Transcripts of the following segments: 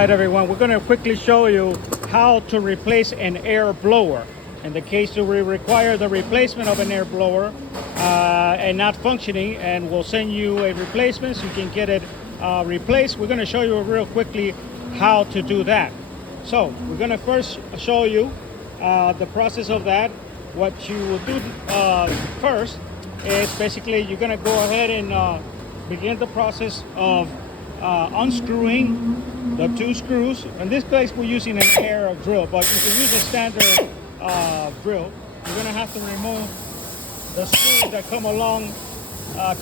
right, everyone, we're going to quickly show you how to replace an air blower. In the case that we require the replacement of an air blower and not functioning, and we'll send you a replacement so you can get it replaced. We're going to show you real quickly how to do that. So we're going to first show you the process of that. What you will do first is basically you're going to go ahead and begin the process of unscrewing the two screws. In this case, we're using an air drill, but you can use a standard drill. You're going to have to remove the screws that come along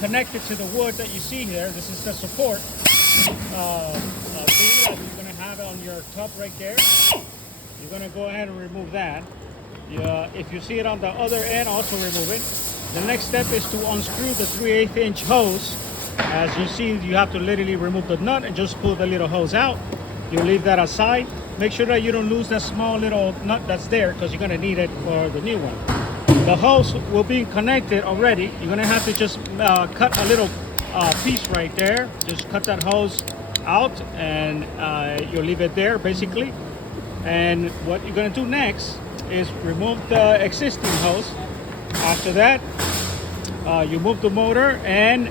connected to the wood that you see here. This is the support beam that you're going to have on your tub right there. You're going to go ahead and remove that. If you see it on the other end, also remove it. The next step is to unscrew the 3/8 inch hose. As you see, you have to literally remove the nut and just pull the little hose out. You leave that aside. Make sure that you don't lose that small little nut that's there, because you're going to need it for the new one. The hose will be connected already. You're going to have to just cut a little piece right there. Just cut that hose out, and you'll leave it there basically. And what you're going to do next is remove the existing hose. After that, you move the motor, and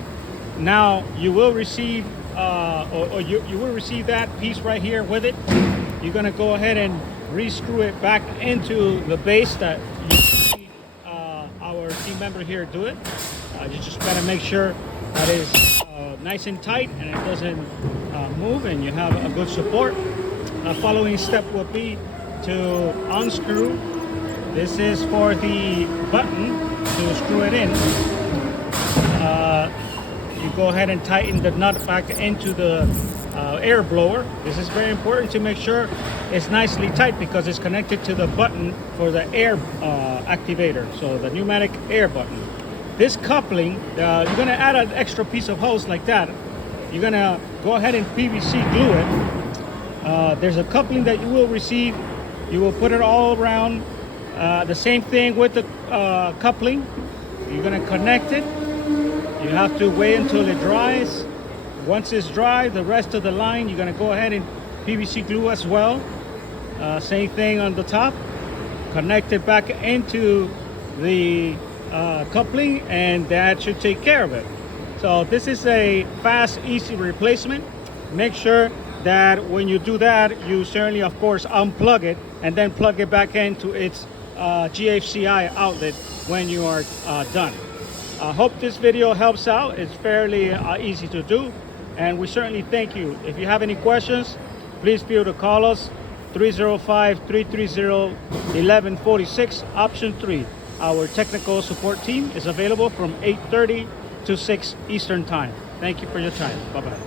now you will receive you will receive that piece right here with it. You're going to go ahead and re-screw it back into the base that you see our team member here do it. You just got to make sure that is nice and tight and it doesn't move, and you have a good support. Following step will be to unscrew. This is for the button to screw it in. You go ahead and tighten the nut back into the air blower. This is very important to make sure it's nicely tight, because it's connected to the button for the air activator, so the pneumatic air button. This coupling, you're going to add an extra piece of hose like that. You're going to go ahead and PVC glue it. There's a coupling that you will receive. You will put it all around. The same thing with the coupling. You're going to connect it. You have to wait until it dries. Once it's dry, the rest of the line you're going to go ahead and PVC glue as well. Same thing on the top. Connect it back into the coupling, and that should take care of it. So this is a fast, easy replacement. Make sure that when you do that, you certainly, of course, unplug it and then plug it back into its GFCI outlet when you are done. I hope this video helps out. It's fairly easy to do, and we certainly thank you. If you have any questions, please feel to call us 305-330-1146 option 3. Our technical support team is available from 8:30 to 6 Eastern time. Thank you for your time. Bye-bye.